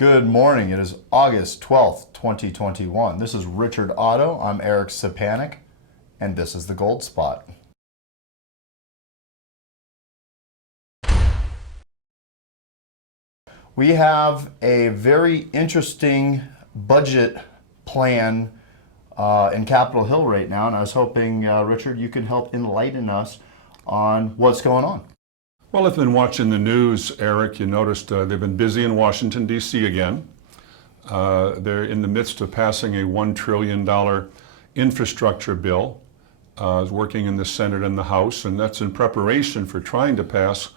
Good morning. It is August 12th, 2021. This is Richard Otto. I'm Eric Sepanek, and this is the Gold Spot. We have a very interesting budget plan in Capitol Hill right now, and I was hoping, Richard, you could help enlighten us on what's going on. Well, if you've been watching the news, Eric, you noticed they've been busy in Washington, D.C. again. They're in the midst of passing a $1 trillion infrastructure bill, working in the Senate and the House, and that's in preparation for trying to pass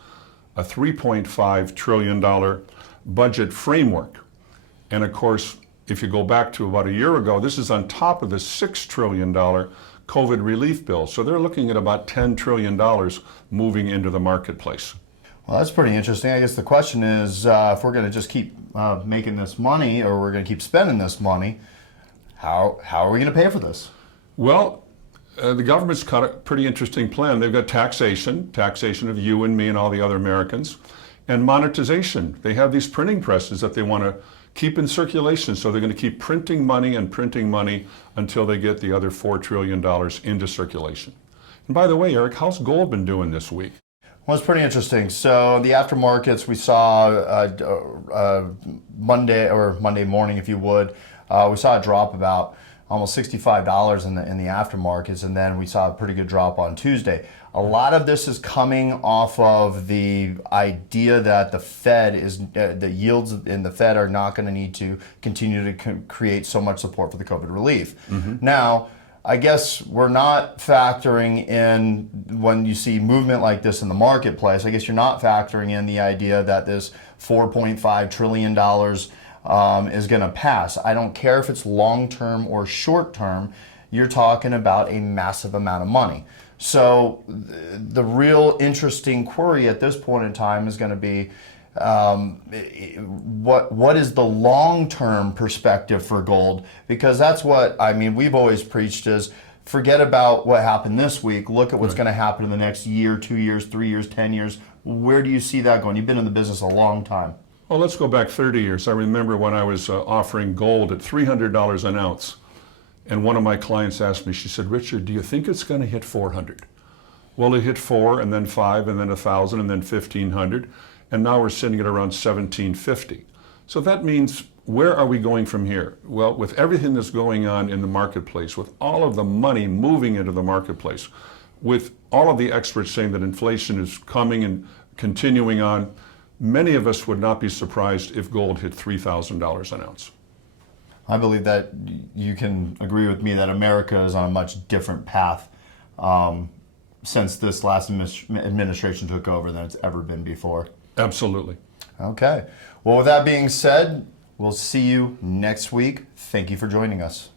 a $3.5 trillion budget framework. And of course, if you go back to about a year ago, this is on top of the $6 trillion COVID relief bill. So they're looking at about $10 trillion moving into the marketplace. Well, that's pretty interesting. I guess the question is, if we're going to just keep making this money, or we're going to keep spending this money, how are we going to pay for this? Well, the government's got a pretty interesting plan. They've got taxation of you and me and all the other Americans, and monetization. They have these printing presses that they want to keep in circulation, so they're going to keep printing money until they get the other $4 trillion into circulation. And by the way, Eric, how's gold been doing this week? Well, it's pretty interesting. So the aftermarkets, we saw Monday morning, if you would, we saw a drop about almost $65 in the aftermarkets, and then we saw a pretty good drop on Tuesday. A lot of this is coming off of the idea that the yields in the Fed are not going to need to continue to create so much support for the COVID relief. Mm-hmm. Now, I guess we're not factoring in, when you see movement like this in the marketplace, I guess you're not factoring in the idea that this $4.5 trillion is going to pass. I don't care if it's long-term or short-term, you're talking about a massive amount of money. So the real interesting query at this point in time is going to be, what is the long-term perspective for gold? Because that's what, we've always preached is, forget about what happened this week, look at what's going to happen in the next year, 2 years, 3 years, 10 years. Where do you see that going? You've been in the business a long time. Well, let's go back 30 years. I remember when I was offering gold at $300 an ounce. And one of my clients asked me, she said, Richard, do you think it's going to hit 400? Well, it hit 4, and then 5, and then 1,000, and then 1,500. And now we're sitting at around 1,750. So that means, where are we going from here? Well, with everything that's going on in the marketplace, with all of the money moving into the marketplace, with all of the experts saying that inflation is coming and continuing on, many of us would not be surprised if gold hit $3,000 an ounce. I believe that you can agree with me that America is on a much different path since this last administration took over than it's ever been before. Absolutely. Okay. Well, with that being said, we'll see you next week. Thank you for joining us.